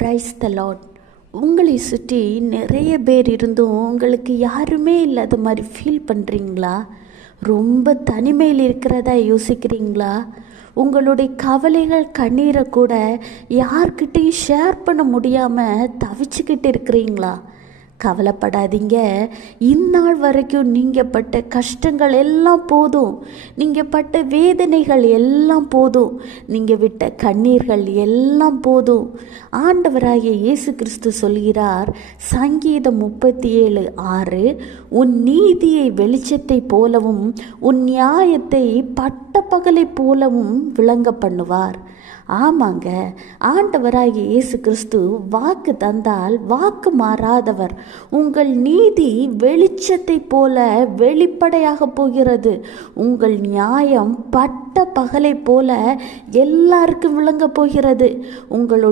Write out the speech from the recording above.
Praise the Lord. உங்களை சுற்றி நிறைய பேர் இருந்தும் உங்களுக்கு யாருமே இல்லாத மாதிரி ஃபீல் பண்ணுறீங்களா? ரொம்ப தனிமையில் இருக்கிறதா யோசிக்கிறீங்களா? உங்களுடைய கவலைகள் கண்ணீரை கூட யார்கிட்டையும் ஷேர் பண்ண முடியாமல் தவிச்சுக்கிட்டு இருக்கிறீங்களா? கவலைப்படாதீங்க. இந்நாள் வரைக்கும் நீங்கள் பட்ட கஷ்டங்கள் எல்லாம் போதும், நீங்கள் பட்ட வேதனைகள் எல்லாம் போதும், நீங்கள் விட்ட கண்ணீர்கள் எல்லாம் போதும். ஆண்டவராகிய இயேசு கிறிஸ்து சொல்கிறார், சங்கீதம் 37:6, உன் நீதியை வெளிச்சத்தை போலவும் உன் நியாயத்தை பட்டப்பகலை போலவும் விளங்க பண்ணுவார். ஆமாங்க, ஆண்டவராகிய இயேசு கிறிஸ்து வாக்கு தந்தால் வாக்கு மாறாதவர். உங்கள் நீதி வெளிச்சத்தை போல வெளிப்படையாக போகிறது. உங்கள் நியாயம் பட்ட பகலை போல எல்லாருக்கும் விளங்க போகிறது. உங்களுடைய